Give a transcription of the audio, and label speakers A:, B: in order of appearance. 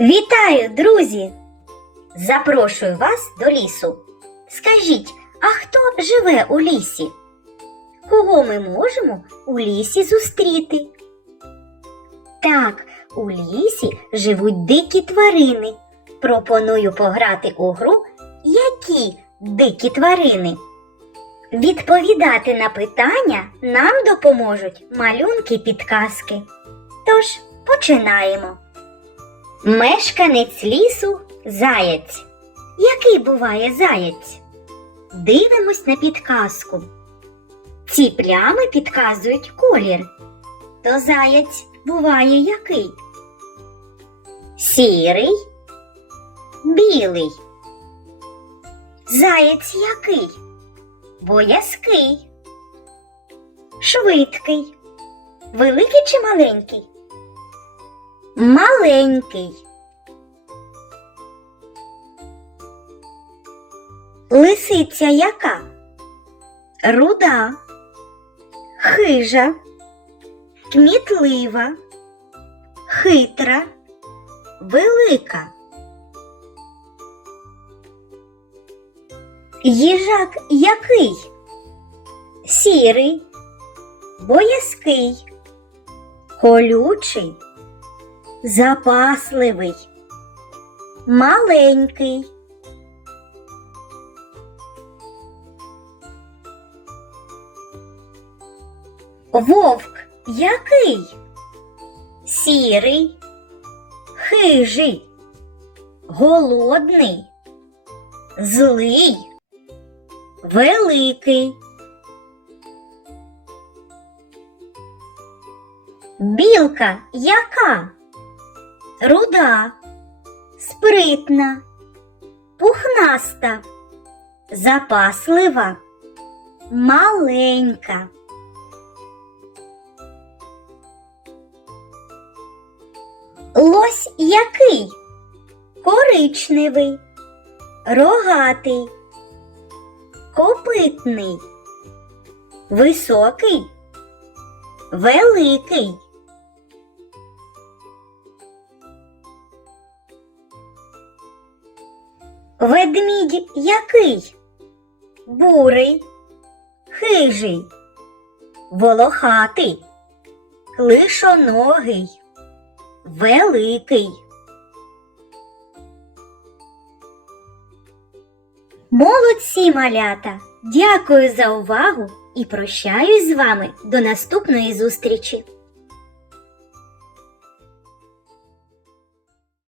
A: Вітаю, друзі! Запрошую вас до лісу. Скажіть, а хто живе у лісі? Кого ми можемо у лісі зустріти? Так, у лісі живуть дикі тварини. Пропоную пограти у гру Які дикі тварини? Відповідати на питання нам допоможуть малюнки підказки. Тож починаємо. Мешканець лісу заяць. Який буває заєць? Дивимось на підказку. Ці плями підказують колір. То заєць буває який? Сірий, білий. Заєць який? Боязкий. Швидкий. Великий чи маленький? Маленький. Лисиця яка? Руда, хижа, кмітлива, хитра, велика. Їжак який? Сірий, боязкий, колючий, запасливий, маленький. Вовк який? Сірий, хижий, голодний, злий, великий. Білка яка? Руда, спритна, пухнаста, запаслива, маленька. Лось який? Коричневий, рогатий, копитний, високий, великий. Ведмідь який? Бурий, хижий, волохатий, клишоногий, великий. Молодці, малята! Дякую за увагу і прощаюсь з вами до наступної зустрічі!